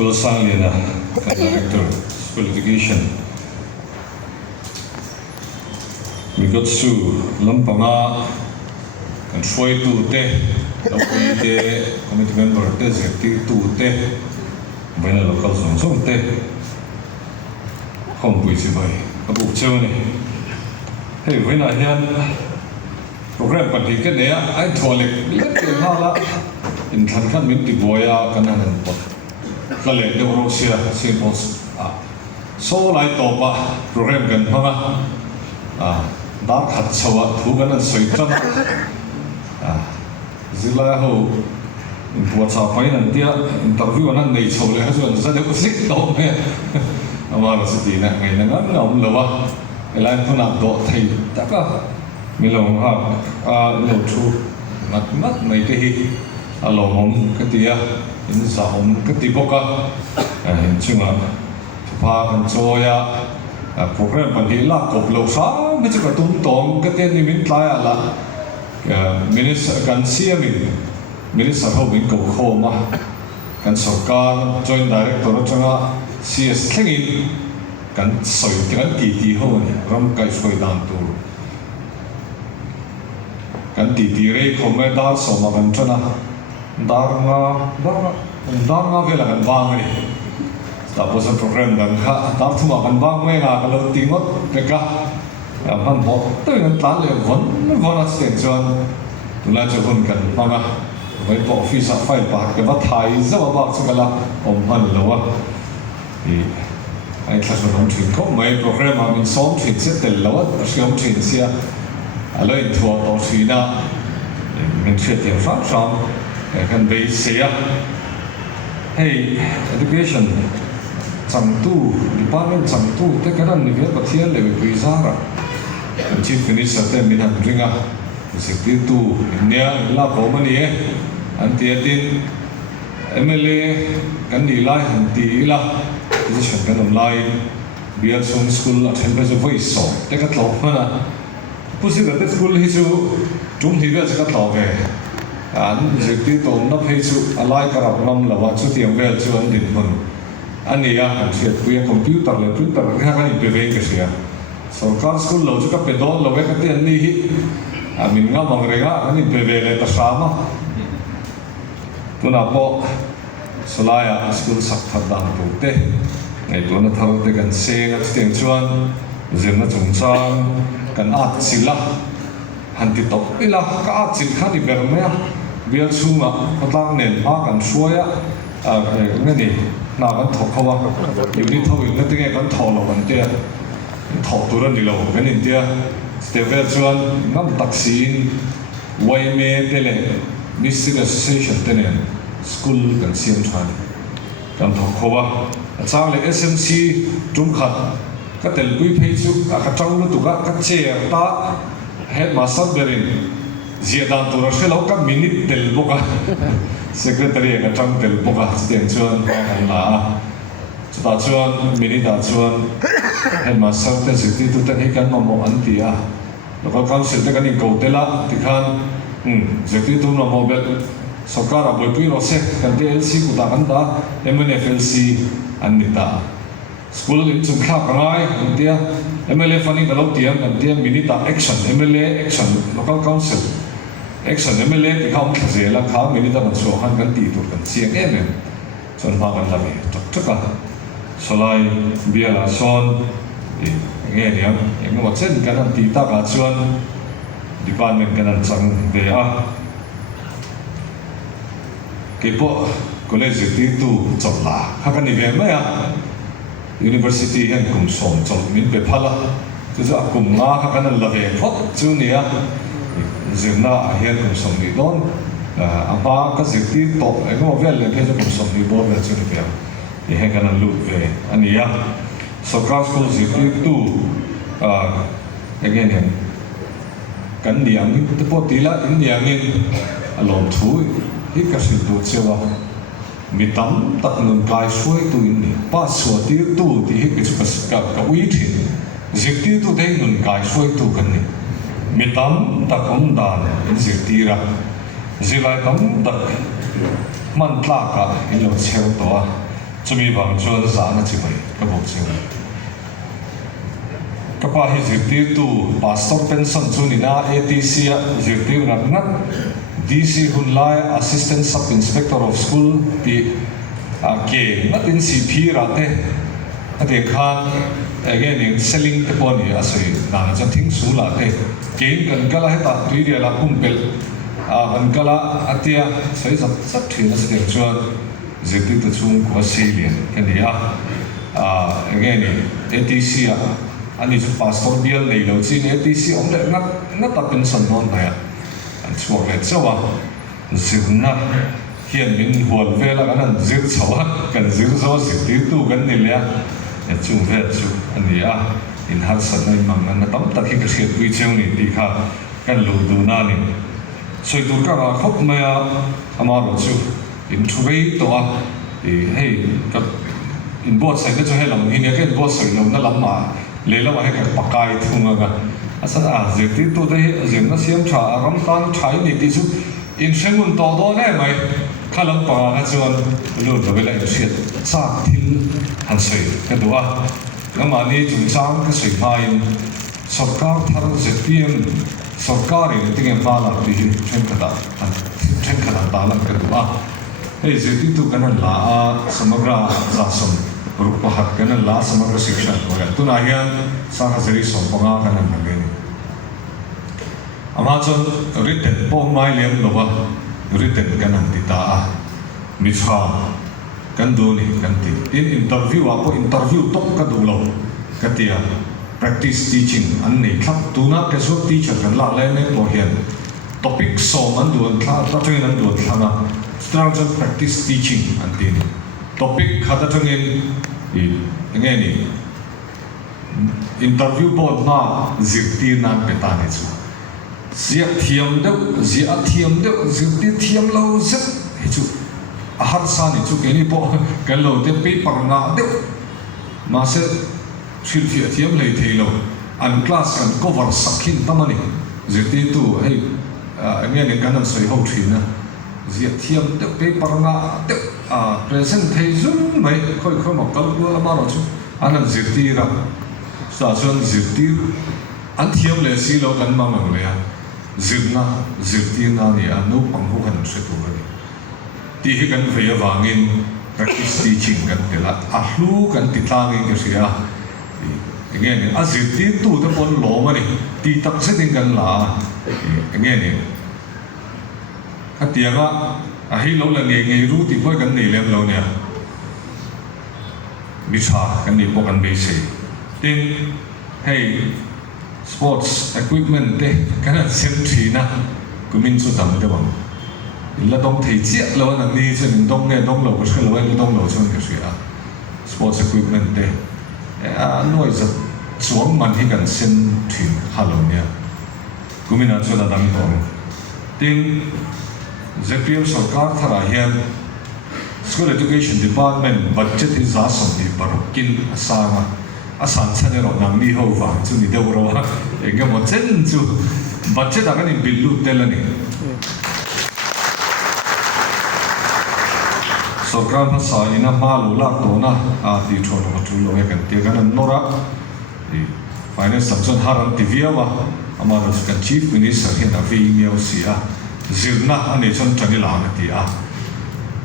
School Sanglia, Director, School Education. We got to Lampanga and Shoi to Te, committee member, Executive to Te, when a local zone, Te, home with by a book journey. Hey, when I had program, but he can there, I told it, let the Hala in Tankan Minti Boya, Kanan and Pot. Kale de Rosia symbols so lai topa program kan hanga dar khat chawa thugan an soitan zila ho in puacha pain an dia interview an nei chole ha chuan za de usik to me amara siti na ngai na ngam lawa elai thuna do thei taka milong ha lo thu mat mai te hi alom ka tia in sa hom ka ti boka chunga pa kan choya program pan hi la kop lo sa me chu ka tum tong ka te ni min tla la minister kan siamin minister ho bin ko khoma kan sarkar joint director changa cs thengin kan soi kan ti ho ni ram kai soi dan tu kan ti re khoma dar so ma kan chana Dharma vela kan bang ni. Tapos ang program dan ha, tapos makan bang may nakalo tingot teka. Ang bo, to yung tali von extension. Tula jehun kan mga may po office file pa ke ba thai zawa ba sugala omhan lawa. Ai class ng twin ko may program amin som twin set lawa, asyam twin siya. Aloy tuwa to sina. Min chet yung from kan be sia hey education changtu department changtu te karan ni ve pathian le bizara chief minister te min han ringa secretary tu india la ko mani e anti atin mla kan ni lai han ti la position kan online biar son school attend as a voice so te ka tlo na pusi da school hi chu tum hi ga ka tlo ve Executive to na pay chu alai karap nam lawa chu tiang vel chu an din mun ania han thiat puya computer le printer ha kan be ve ka sia sarkar school lo chu ka pe don lo ve ka ti an ni hi amin nga mang rega ani be ve le ta sama tuna po solaya school sak thadang pu te ngai to na thar te kan se ga tiang chuan zirna chungchang kan at sila han ti tok ila ka at sil kha ni ber me biar sunga patang nen pa kan suaya ngani na kan thok khawa unit tho in te kan tho lo kan te tho turan ni lo kan in dia stevel chuan ngam taksin wai me tele business association tene school kan siam than kan thok khawa chang le smc tum khat ka tel pui phei chu ka chang lu tu ka che ta headmaster berin Zia tura selo ka minute tel boka secretary ka chang tel boka stiang chuan kan la chuta chuan minute da chuan headmaster te secretary tu te kan mo antia local council te kan in ko tela tikhan secretary tu no mobile sarkar a boipui ro se kan tlc ku ta kan da mnflc anita school in chung kha kangai antia mla funding da lo tiam antia minute action mla action local council action MLA thì không thể dễ là khá mình đi ta một số han kan ti tur kan siang em chon ma kan lami tok ka solai bia la son nge niam em mo chen kan ti ta ka chuan department kan chang be a ke po college ti tu chop la ha kan ni ve ma ya university hen kum som chop min be phala chu za kum nga ha kan la ve phot chu ni a zirna hian kum som ni don apa ka zirti to ego vel le phe kum som ni bo ve chu ni pia e he kan lu ve ania so class school zirti tu again kan diang ni te po tila in diang ni alom thu hi ka sil tu chewa mi tam tak nun kai suai tu in ni pa so ti tu ti hi ke chu ka ui thin zirti tu dei nun kai suai tu kan ni mitam tak om dan zirtira zilai tam tak man tla ka ilo cheu to chumi bang chuan za na chi mai ka bok chi ka pa hi zirtir tu pastor pension chu ni na ATC a zirtir ngat DC Hunlai Assistant Sub Inspector of School ti ke natin CP rate ate khan again in selling the body asoi na cha thing su la te ke kan kala heta tui dia la kumpel kan kala atia sai sat thina se chuan zirtir tu chung ko selian kan ya again ATC a ani chu pastor bial nei lo chi ATC om le ngat ta pension non ba ya an chuak le chawa zirna hian min hual vela kan zir chawa kan zir zo zirtir tu kan ni le chung ve chu ani a in har san nei mang na tam tak hi ka se pui chung ni ti kha kan lu du na ni soi tur ka khop ma ya amaro chu in threi to a hey ka in bot sai na chu he lam in ya ke bot sai lo na lam ma le la wa he ka pakai thunga ga asa a zirtir tu de zir na siam tha ram tan thai ni ti chu in sengun to do ne mai khalam pa ha chuan lu do bela siat cha thil han sei ka duwa namani chung chang ka sei mai sarkar thar ZPM sarkar in ting pa la ti chen ka da ta la ka duwa ei zeti tu kana la samagra za som rupa hat kana la samagra shiksha hoya tu na hian sa ka seri som panga kana ngen ama chon written po mai lem lowa written kana ti ta mi cha kan do ni kan ti in interview apo interview tok ka do lo ka tia practice teaching an nei thak tu na ke so teacher kan la le ne po hian topic so man do thla ta train an do thla na structure practice teaching an ti topic khada thangin nge ni interview board na zirtir na peta ni chu zia thiam deuh zirtir thiam lo zet hi chu ahar sa ni chu ke ni po kan lo te pe par nga deuh ma se thil thi thiam lei thei lo an class an cover sakhin tamani zirtir tu hei nge ni kan an soi ho thina zia thiam deuh pe par nga deuh present thei zum mai khoi ma kal la ma ro chu an zirtir ra sa chuan zirtir an thiam le si lo kan ma mang le zirna zirtir na ni an no pang ho kan se tu ni ti hi kan ve awangin practice teaching kan tela a hlu kan ti tangin ke sia nge ni a zirtir tu te pon lo ma ni ti tak se din kan la nge ni a tianga a hi lo la nge ru ti poi kan nei lem lo nia mi cha kan ni po kan be se tin hey sports equipment te kana sem thina kumin chu dam de bang illa dong thei chia lo na ni chen dong ne dong lo ko shel lo ni dong lo chon ke sia sports equipment te noi za chuang man hi kan sem thin halo nia kumina chu da dang to tin ZPM sarkar thara hian school education department budget is awesome di barokin asanga asan chane ro nang ni ho wa chu ni de ro ha engge mo chen chu budget aga ni billu telani sarkar ha sa ina ma lu la to na a ti thon ko tu lo kan te kan nora finance section haran tivia wa amara kan chief minister hin da vi email sia zirna ane chon chani la na ti a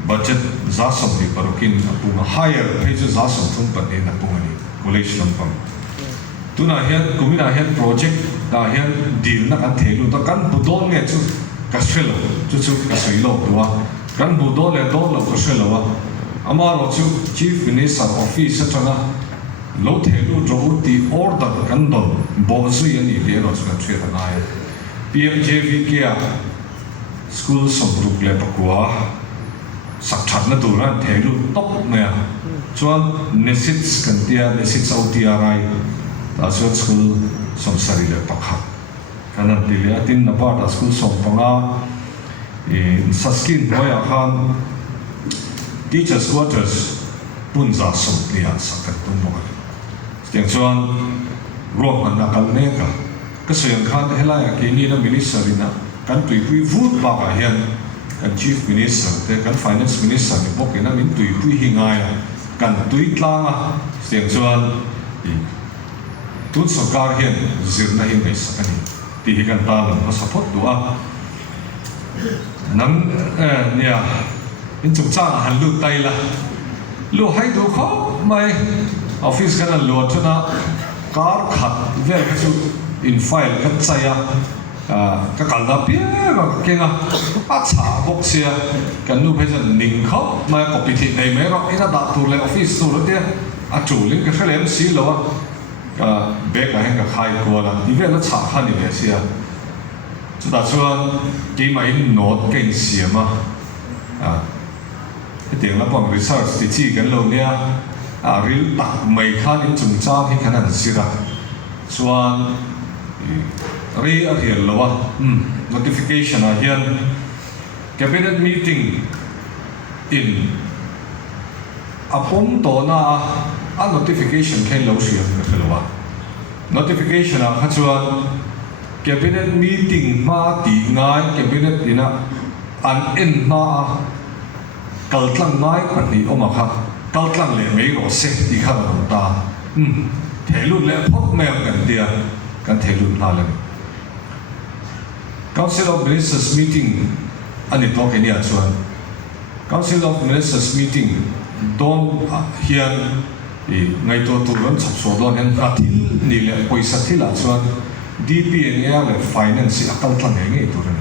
budget za som ni barokin apuna higher page za som thum pa ne na pungani college lampang tuna hian kumina hian project da hian deal na kan thelu to kan budol nge chu ka shelo chu ka soilo duwa kan budol le do lo ka shelo wa amaro chu chief minister office chana lo thelu jo ti order kan don bo su yan ni le ro chu ka thre na ai PMJV kia school som group le pakwa sak that na duran thelu top me chuan nesits kan tia nesits OTRI ta chuan school som sari le pakha kanan ti le atin na part a school som panga in saskin boya khan teachers quarters punza som lia sakat tum mo tiang chuan ro man na kal ne ka sayang khan helaya ke ni na minister ina kan tui pui vut ba ka hian kan chief minister te kan finance minister ni bok ina min tui pui hi ngai kan tui tlanga siang chuan tun sarkar hian zirna hi nei sakani ti hi kan ta lam support tu a nang nia in chung chang han lu tai la lu hai du kho mai office kan lo chuna car khat vel ka chu in file ka chaya ka kalda pia ka kenga a cha bok sia kan nu phejan ning kho mai copy thi nei me ro ina da tu le office tu ro dia a chu ling ka khalem si lo ka bek la hen ka khai ko la di vel la cha khan ni le sia chu da chuan ti mai note ken sia ma tiếng là bằng research thì chỉ cái lâu nia real đặc mấy khăn in chúng ta thì khả năng xí ra xuân ri ở hiện lâu notification ở hiện cabinet meeting in apom to na notification khen lâu xí cái lâu notification à khá xuân cabinet meeting ma tí ngay cabinet ina an in na kaltlang ngai pani oma kha kaltlang le mei ro se ti kha ro ta thelu le phok me kan dia kan thelu na le Council of Ministers meeting ani to ke nia chuan Council of Ministers meeting don hian ngai to tu ron chap so don hen athil ni le poisa thila chuan DPNA le finance kaltlang nge tu ron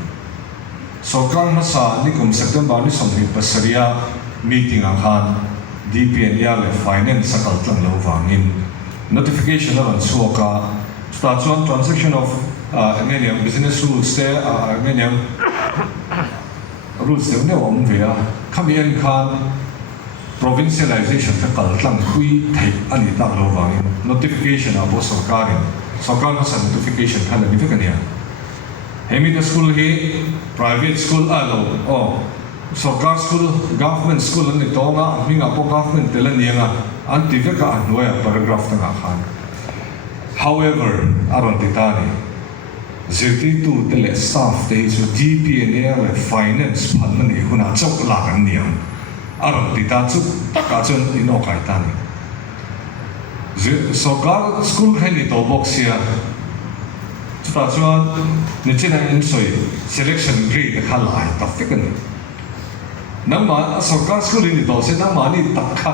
Sokang masa ni kum September ni somni pasaria meeting akhan DPNA le finance sakal tlang lo wangin notification awan suaka start one transaction of business rules te rules te ne om vea kamian khan provincialization ka kal tlang kui thai ani ta lo wangin notification abo sarkarin sokang masa notification khan ni vekania Hemi the school hi private school alo sarkar school government school ani tonga minga po government tela nianga an tiveka anwaya paragraph tanga khan however aron titani zirti tu tele staff te so DPNA le finance phanmani huna chok la kan niam aron tita chu taka chon ino kai tani sarkar school khani to boxia ta chuan ni china in soi selection grade kha lai ta fikan namma sarkar school ni to se namma ni takha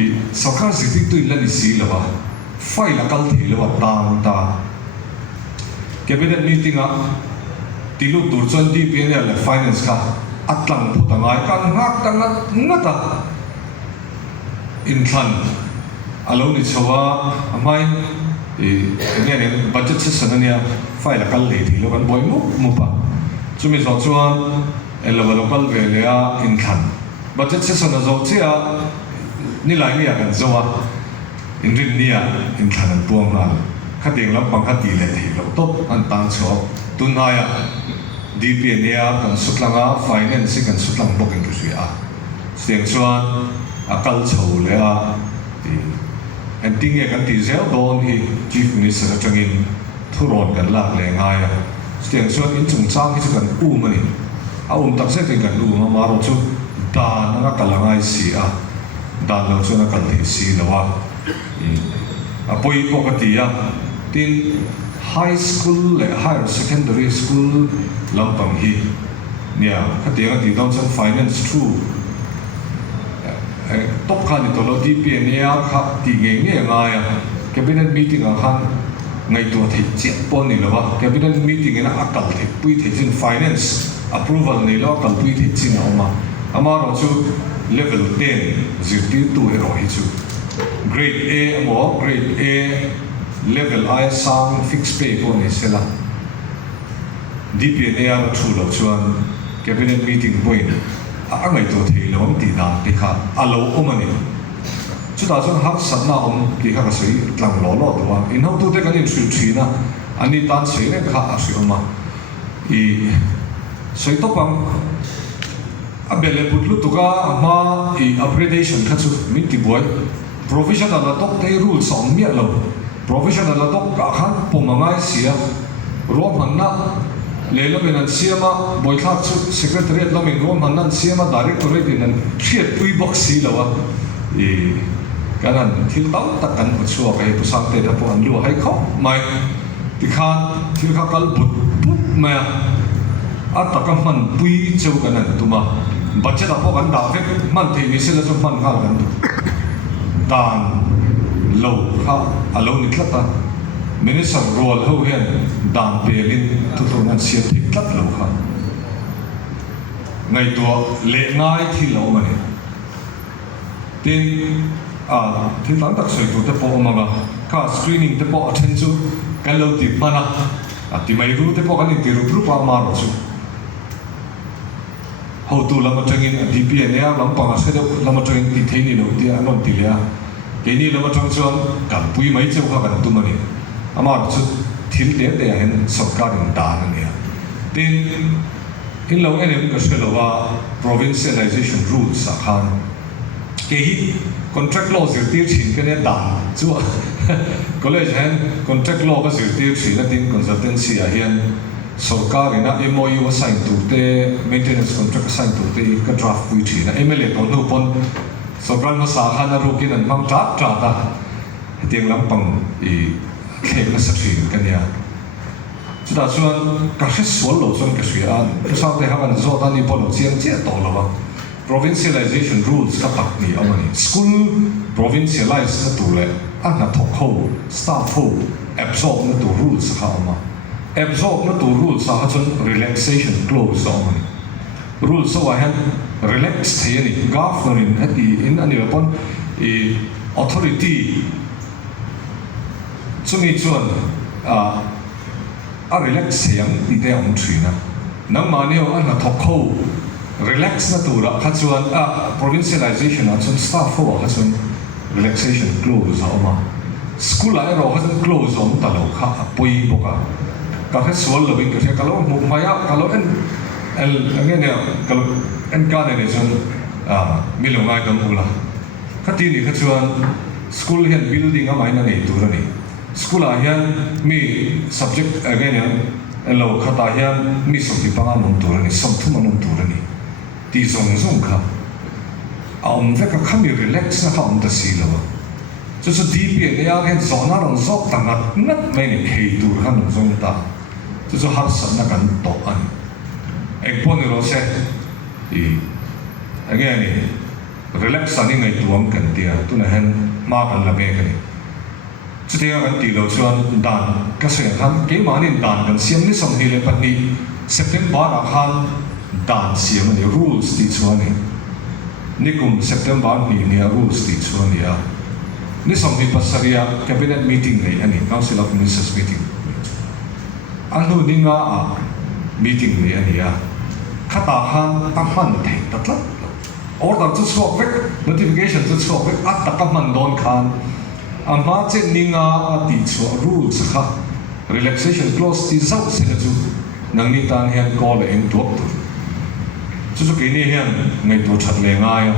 I sarkar city tu illa ni si lawa file akal thi lawa ta cabinet meeting a tilu turchan DPNA le finance ka atlang phutangai kan ngak tangat ngata in than alo ni chawa amai ini budget season ni file akal le thi lo kan boy mu pa chumi so chuan local velea in than budget season zo chia ni lai ni kan zowa in rin nia in than an puang na khating lam pang khati le thi lo top an tang cho tunaya DPNA kan sutlanga finance kan sutlang booking tu sia siang chuan akal chho le a and thing kan ti zel don hi chief minister atangin thuron kan lak le ngai stiang chuan in chung chang hi kan mani a tak se tin kan ma maro chu da na kalangai si a da lo chu na kal thi si lawa a poi ko ka ti ya tin high school le higher secondary school lampang hi nia khatia ti dong chang finance through top khan to lo DPNA kha ti nge ngai cabinet meeting a khan ngai to thei chet pon ni lawa cabinet meeting ina akal thei pui thei chin finance approval ni lo kal pui thei chin oma amaro chu level 10 zirti tu ero hi chu grade A amo grade A level I sang fixed pay ko ni sela DPNA a thu lo chuan cabinet meeting point angai to thei lo ti da ti kha alo omani chu ta chuan hak satna om ki kha ka soi tlang lo lo to wa in ho tu te kan in sui thina ani tan sei le kha a sui oma I soi to pang a bele putlu to ka ma I accreditation kha chu mi ti boy professional la tok te rules on mi lo professional la tok ka khan pomangai sia ro manna Lelo benan siama boythak chu secretariat lamin rom hanan siama directorate in an khiat pui box si lawa cái này thiếu tao tất cả một số cái bức sang tết là anh lưu hay không mà thì khan thiếu khắc cái bút mà tất cả mình bui châu cái này tụi mà budget là anh đào hết mình thì mình sẽ là trong mình khá gần đàn lâu khá lâu nít lắm ta mình sẽ roll hậu hiện đàn bề lên tụi tôi anh sẽ thích lắm lâu khá ngày đó lệ ngay thì lâu mà này tin thì tao đặc soi tụi tôi bỏ mà cả screening tôi bỏ attention cái lâu tìm mà na thì mấy lúc tôi bỏ cái này thì lúc qua mà rồi hậu tu làm cho những DPN này làm bằng cái đó làm cho những cái thế này nó thì anh nói thì là cái này làm cho cái bùi mấy chỗ khác cái tụi mình mà chứ thiếu đấy để anh sắp cái đến đàn này tin in lâu anh em có sẽ là provincialization rules à khan cái contract law dự tiêu chỉnh cái này đàn chứ có lẽ rằng contract law cái dự tiêu chỉnh là tin consultancy à hiện सरकार है ना MOU sign तुरते maintenance contract sign तुरते का draft हुई थी ना MLA तो नो पन सरकार में साखा ना रोके ना मंग draft जाता tiang lampang खेल ना सच्ची कन्या जुदा सुन काहे सोल लो सुन कश्मीरान तो साथ में हमारे जोता नहीं बोलो चिंग चिंग तो लगा provincialization rules का तक नहीं अमनी school provincialize ना तो ले अन्ना थोक हो staff हो absorb ना तो rules का अमा absorb na to rules sa chun relaxation clause on rules so I had relax theory government at in ani upon authority chumi chun a relax siam ti de ong thina nang mani o an thok kho relax na to ra kha chuan provincialization a chun staff ho kha chun relaxation clause ma school ai ro kha clause on ta lo kha pui boka các cái số lượng cái kalau maya kalau nghe nè kalau cái này chun mi lo ngai kam ula khati ni khachuan school hian building a mai na nei tur ani school a hian mi subject again hian lo khata hian mi somthi panga nom tur ani somthu manom tur ani ti zong kha aum ve ka khami relax na kham ta si lo chu chu deep ye ya hian zona rong zok ta ngat mai ni hei tur han zong ta就har san na kan to an ekpon ro se again relax ani ngai tuam kan tia tu na han ma kan la be kan chu te kan ti lo chuan dan ka se han ke ma ni dan kan siam ni som hi le pat ni september a khan dan siam ni rules ti chuan ni kum september ni rules ti chuan ya ni som hi pasaria cabinet meeting nei ani council of ministers meeting anu ninga meeting ni ania khata khan takman thei tatla order chu swak vek notification chu swak vek at takman don khan ama che ninga ti chu rules kha relaxation clause ti zau se chu nang ni tan hian call in top chu chu ke ni hian ngai tu that le nga ya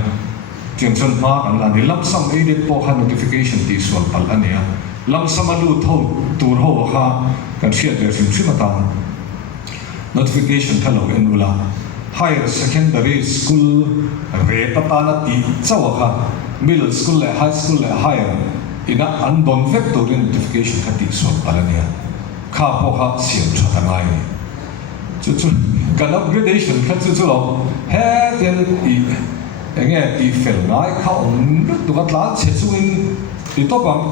chim chon ma kan la ni lam sam e de po kha notification ti swal pal ania lam sam alu tho tur ho kha kan share their simata notification hello in ula higher secondary school re patana ti chawa middle school le high school le higher ina an don vek to notification khati so palania kha po kha siam tha ngai chu kan upgradation kha chu lo he ten nge ti fel ngai kha on tu ka tla che chu in ti to bang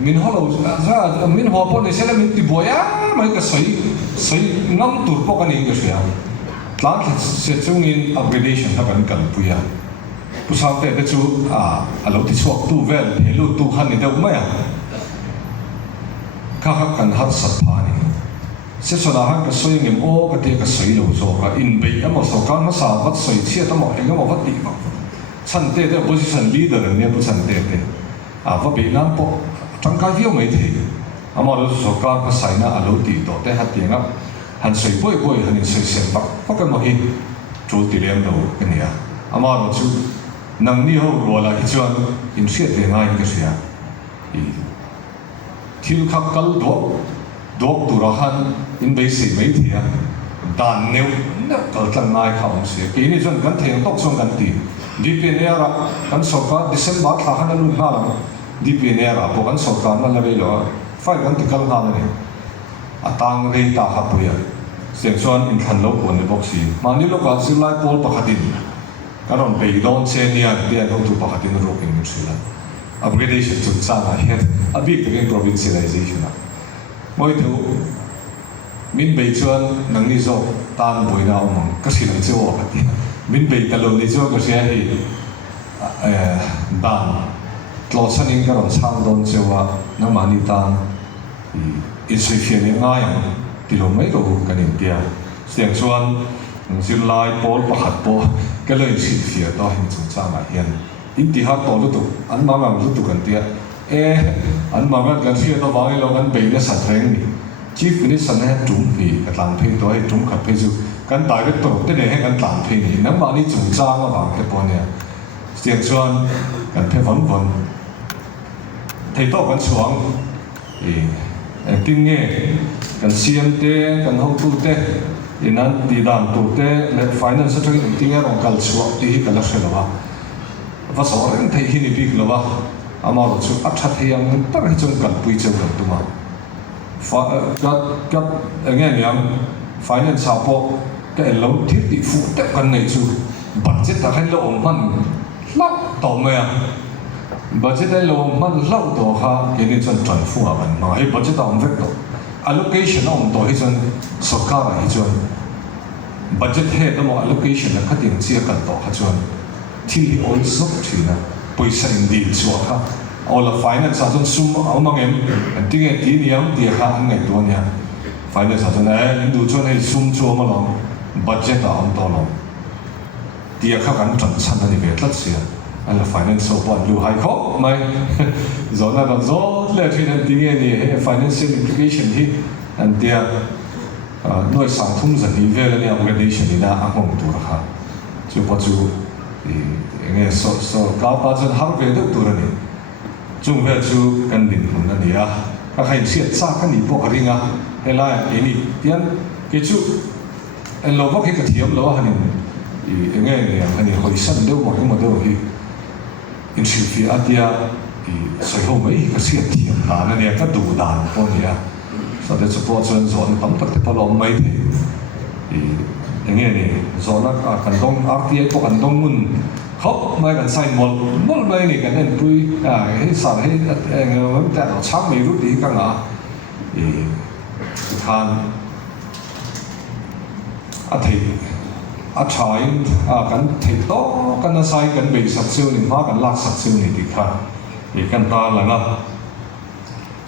min holo ra min ho po ne sela min ti boya mai ka sai ngam tur po kan ing ka sia tlan se chung in upgradation ha kan kal puya pu sang te chu alo ti chok tu vel helu tu khan ni deu mai kha kan har sat pha ni se so la han ka soi ngem o ka te ka soi lo zo ka in bei amo so kan ma sa wat soi chia ta mo engam wat ti ma chan te de opposition leader ne pu chan te va be nam po trong cái video mấy thì mà đó số các cái sai na alo ti to te hat tiếng á han soi bôi han soi xem bắc có cái gì chủ tỷ lệ đâu cái này mà đó chú năng ni ho rồi là cái chuyện in xét về ngay cái gì thiếu khắc cal đốt tu ra han in base gì mấy thì đàn nếu nó ở trong ngay không sẽ cái này chuyện gần thiệt tốc xong gần thì DPNR kan sarkar December thakan lu halang DPNR po kan sarkar na level lo file kan tikal na ni atang rei ta hapuya siang chuan in than lo pon ni boxi mani lo ka silai pol pakhatin karon beidon senia dia go tu pakhatin roking thila upgradation chu changa hian a big thing provincialization moi tu min bei chuan nang ni zo tan boina omang ka silang chewa khati min bei talo ni zo ka sia hi ban tlosaning karon sang don chewa na mani tan Israel nga yang tilo mai ko kanin dia siang chuan zilai pol pakhat po kaloi sifia to hin chung changa hian intihad to lu tu an manga lu tu kan dia an manga kan sia to wangi lo kan bei na sa threng ni chief minister na tum pi ka tlang phe to he tum khat phe chu kan director te ne he kan tlang phe ni nang ma ni chung changa wa ke po ne siang chuan kan phe von von thei to kan chuang kinh nghe cần xem te cần hậu tu te inan di dan tu te le finance sector kinh nghe rong kal chuak ti kala shelawa va so reng thei hi ni big lawa amaro chu atha thiang tar hi chung kal pui cheu kan tuma kat nghe niang finance support cái lo thiết bị phụ te kan nei chu budget ta hai lo om man lak to me budget ai lo man lau to kha ke ni chan tran fu a ban ma he budget on vek to allocation on to hi chan sarkar hi chuan budget he to mo allocation la khating chia kan to kha chuan thi ol sok thina poisa in deal chu kha all of finance a chun sum amang em tinge ti niam ti kha an ngai to nya finance a chun du chuan he sum chu ma long budget a on to long ti kha kan tran chan ani ve tlat sia anh là finance support lưu hai khó mai rõ là còn rõ là chuyện anh tiếng nghe thì financial implication thì anh tia nói sang thông dần thì về là organization thì đã áp dụng được ha chứ bao nhiêu thì nghe so cao bao giờ học về được được rồi chung về chú cần định hướng là gì à các hành siết xa các nhịp bộ cái nga hay là cái nhịp tiền cái chú anh lâu bốc cái thiệp lâu hành thì nghe hành hồi sân đâu mà cái mà đâu thì in sifia atia soi ho mai ka sia thiam ta na ne ka du dan po nia so de support zone zone tam tak te palom mai the nge ni zona ka kan dong rti ko kan dong mun khop mai kan sai mol mai ni kan en pui he sa he ngam ta no chang mai ru ti ka nga khan a thei a chai kan thei to kan sai kan be sak siu ni ma kan lak sak siu ni ti kha kan ta la na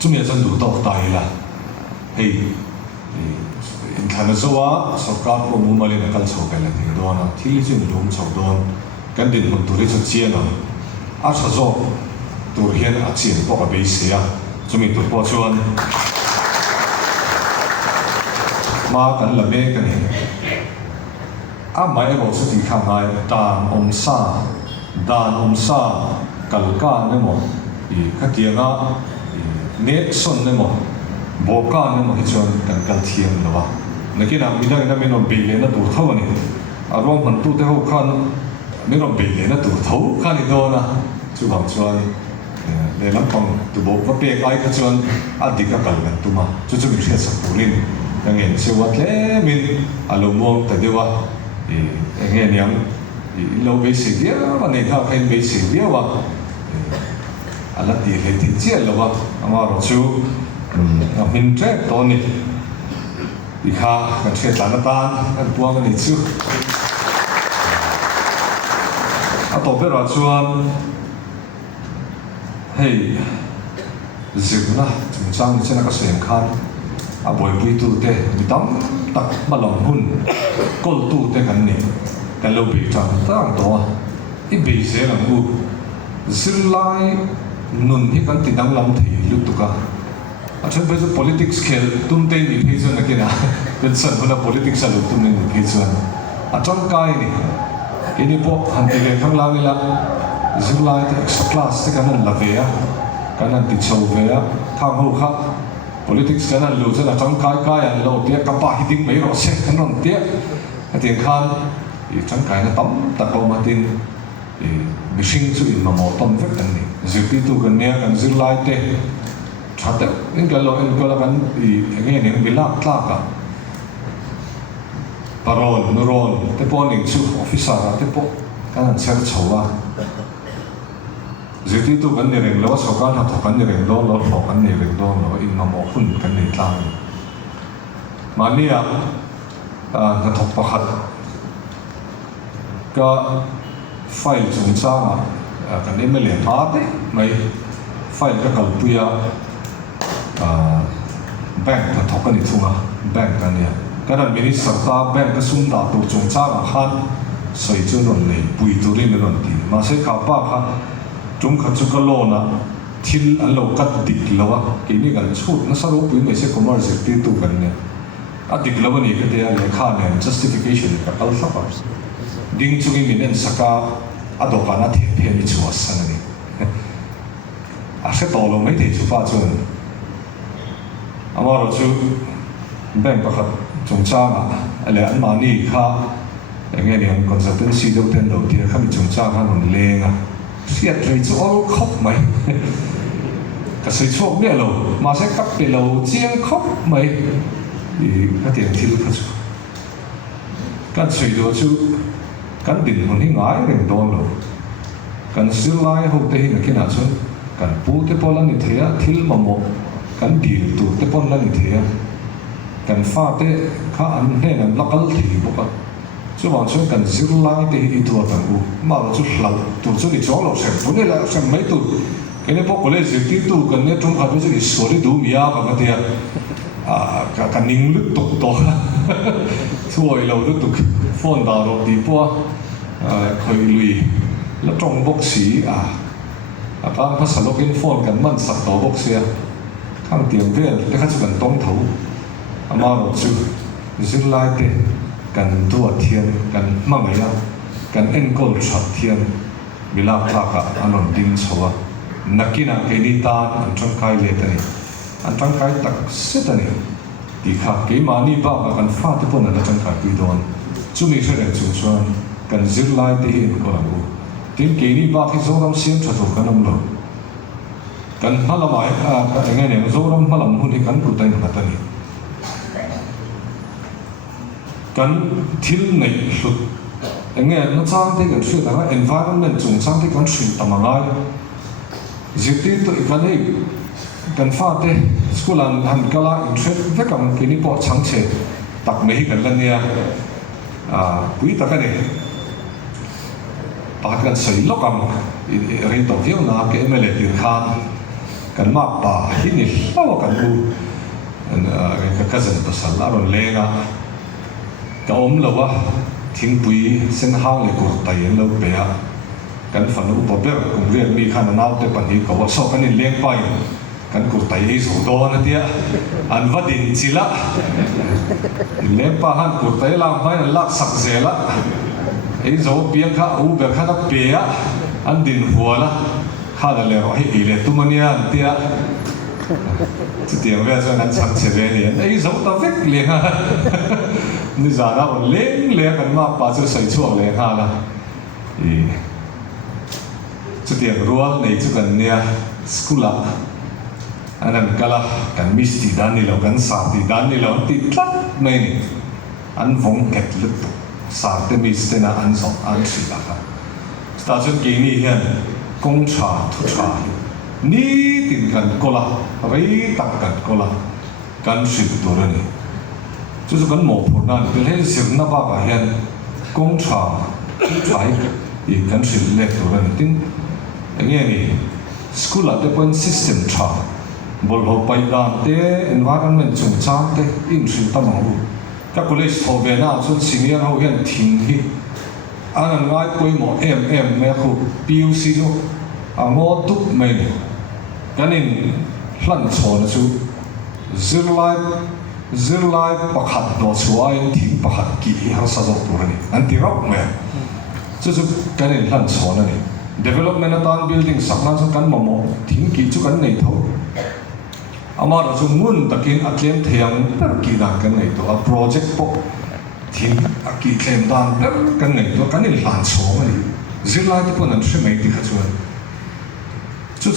chung ya chan du to tai la hei in thana zowa sarkar ko mu mali na kal chho ka la thei do na thili chu lum chho don kan din mun turi chu chian na a cha zo tur hian a chien po ka be sia chumi tur po chuan ma kan la me kan he mai ro chu ti khang hai dan om sa kalka ne mo khatianga net son ne mo boka ne mo hichon kan kal thiam lawa nakina midang na meno bele na tur thaw ni arom man tu te ho khan meno bele na tur thaw khan i do na chu bang chuan le lampang tu bo ko pe kai ka chuan adika kal kan tuma chu chu mi thia sa purin ngen se wat le min alomong ta dewa nghe niệm lâu bế sĩ vía và này thao khen bế sĩ vía và là tiền hệ tiền chia là và mà rồi chú mình trẻ to này thì khá cái chuyện là ta anh buông cái này chú à tổ biết rồi chú hey dừng là chúng sang trên cái sườn khan à bồi bùi tu te bị đóng tắc mà lòng hun col tu te kan ni kan lo bị trăng tang to i bị se lang u zilai nun hi kan ti dang lam thei lu tu ka a chen be politics khel tum te ni phei zon akina kan san huna politics a lu tum ni phei zon a chang kai ni ini po han ti le khang lang la zilai te extra class te kan la ve a kan ti chau ve a thang ho kha politics kana lu chana chang kai an lo tia kapa hiting mai ro se kan ron tia atin khan i chang kai na tam ta ko ma tin mishing chu in mamo tom vek kan ni zirti tu kan nia kan zirlai te thate in galo kan nge ne bilak tla ka parol nurol te poning chu officer te po kan ser chowa zirti tu kan ni reng lo so kan ha kan ni reng lo lo kan ni reng lo in mamo hun kan ni tlang mania na thok pakhat ka file chung changa kan email ate mai file ka kalpuya bank ka thokani thunga bank kan ya karan minister ta bank ka sunda tu chung changa khan soi chu non nei pui turin non ti ma se ka pa kha chung kha chu ka lo na thil an lo kat dik lawa ke ni kan chut na saru pui me se commerce ti tu kan ne a dik lawa ni ka te ya le kha ne justification ka kal sa pa ding chu min en saka adokana the phe ni chu asana ni a se to lo mai te chu pa chu amaro chu bank pakhat chung changa ale an mani kha nge ni consultancy do ten do ti kha mi chung changa non lenga siat rei chu all khop mai ka sei chok ne lo ma se kap pe lo chiang khop mai ka tiang thil kha chu kan sei do chu kan din hun hi ngai reng don lo kan silai ho te hi kina chun kan pu te pola ni thea thil mamo kan dil tu te pon la ni thea kan fa te kha an he nan lakal thi boka chu wang chun kan silai te hi tu kan u ma lo chu hlau tu chu ni chong lo sem pu ne la sem mai tu kene po college ti tu kan ne tung kha chu ni sori du mia ka te ka kan ning lu tok to chuai lo lu tu phone da ro di po khoi lui la trong box si kan pa sa login phone kan man sak to box ya kan tiang vel te kha chu kan tong thau ama ro chu zirlai te kan tu thian kan mangaya kan enkol that thian bilak tha ka anon ding chowa nakina ke ni ta an chang kai le tani an chang kai tak setani ti kha ke mani ba kan fa te pon na chang kai pi don chu mi se re chu chuan kan zirlai te hin ko ru tin ke ni ba khi zoram siam tha tho kanam lo kan halamai nge ne zoram halam hun hi kan ru tai na tani kan thil nei hlut nge na chang te kan thri ta environment chung chang te kan thri tamangai zirti to kan ei kan fa te school an han kala interest ve kam ke ni po chang che tak me hi kan la nia pui ta ka ne pa kan sei lo kam ri to hiu na ke mele tir khan kan ma pa hi ni lawa kan bu ka kazan to sal la ron lenga ka om lo wa thing pui sen hang le ko tai lo pe a kan fan u po ber kum rian mi khan na te pan hi ko wa so kan ni leng pai kan ko tai hi so do na tia an vadin chila le pa han ko tai la mai la sak zela ei zo piang kha u ber kha ta pe a an din huala kha la le ro hi ile tu mania tia ti tiang ve so nan chang che ve ni ei zo ta vek le ha ni za ra on leng le kan ma pa chu sai chuak le ha la chu tiang rual nei chu kan nia skula anan kala kan misti dan ni lo kan sa ti dan ni lo ti tlat mai ni an vong ket lut sa te miste na an so an si la ka sta chun ki ni hian kong cha thu cha ni tin kan kola rei tak kan kola kan si tu ra ni chu kan mo phur na ni le sir na ba ka hian kong cha chai i kan si le tu ra ni tin nge ni school at the point system cha bol ho pai dan te environment chung chang te in thil tamang ka college ho ve na chun senior ho hian thing hi anan ngai poi mo me khu puc jo mo tup mai ni kanin hlan chon chu zirlai pakhat do chuai thing pakhat ki ha sa zo tur ni anti rock me chu kanin hlan chon ani development atan building sakna chu kan mo thing ki chu kan nei tho ama ra chu mun takin atlem theyang per ki dan kan nei to a project po thing a ki thlem dan per kan nei to kan in hlan chom ani zirlai te pun an thre mai ti kha chuan chu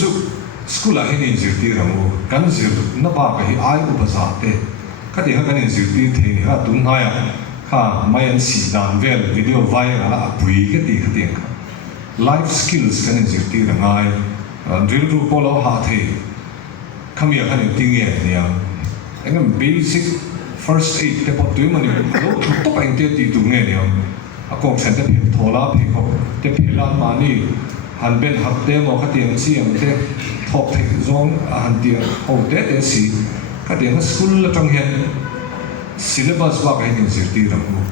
school a hin in zirti ramu kan zir na ba ka hi ai ubaza te ka ti ha kan in zirti the ni ha tun ha ya kha mai an si dan vel video viral a pui ke ti kha ti kha life skills kan in zirti rangai drill ru polo ha the khamia kan in ting ye ni ya engam basic first aid te pot tu mani lo to pa inte ti tu nge ni ya a kong chen te phe thola phe ko te phe lan ma ni han ben hak te mo kha tiang si am te thok the zong han tiang ho te si kha tiang school la tang hen syllabus ba ka hin zirti ramu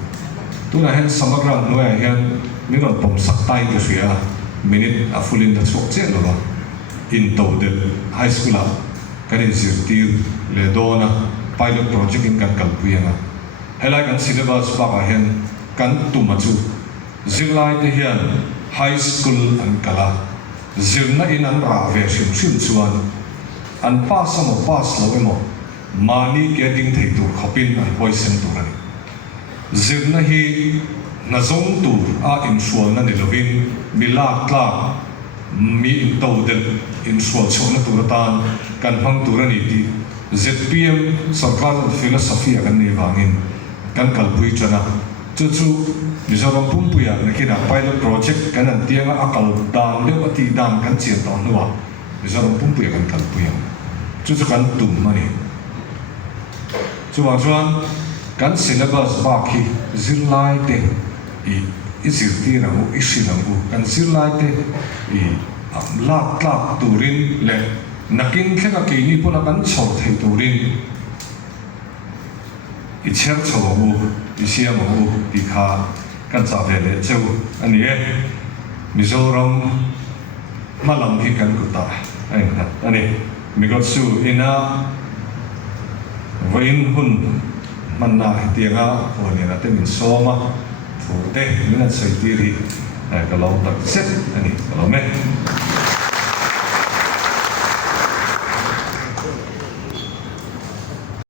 tu na hen samagra no ya hen mi ron pom sak tai ke ria minute a fulin da chok che lo ba in to de high school a kan in zirti le dona pilot project in kan kal puya helai kan syllabus ba ka hen kan tu ma chu zirlai te hian high school an kala zirna in an ra ve shim shim chuan an pass mo pass lo emo mani getting thei tur khopin an poison tur ani zirna hi na zong tur a in sual na ni lovin milak tla mi in to del in sual chona tur tan kan hang tur ani ti ZPM sarkar philosophy kan ni wangin kan kalpui chana chu Mizoram pumpuya nakina pilot project kan an tianga akal dan leu ati dan kan chian ton nuwa Mizoram pumpuya kan kalpuya chu kan tum mani chu wang chuan kan syllabus ba khi zirlai te i zirti ramu isilamu kan zirlai te i lak turin le nakin thlenga ke ni pula kan chhor thei turin i cher chhawu i siamu i kha kan cha vele cheu ani e Mizoram malam hi kan kuta ani migot su ina vain hun manna tianga oni na te min soma thu te min an sai tiri ka lo tak set ani ka lo me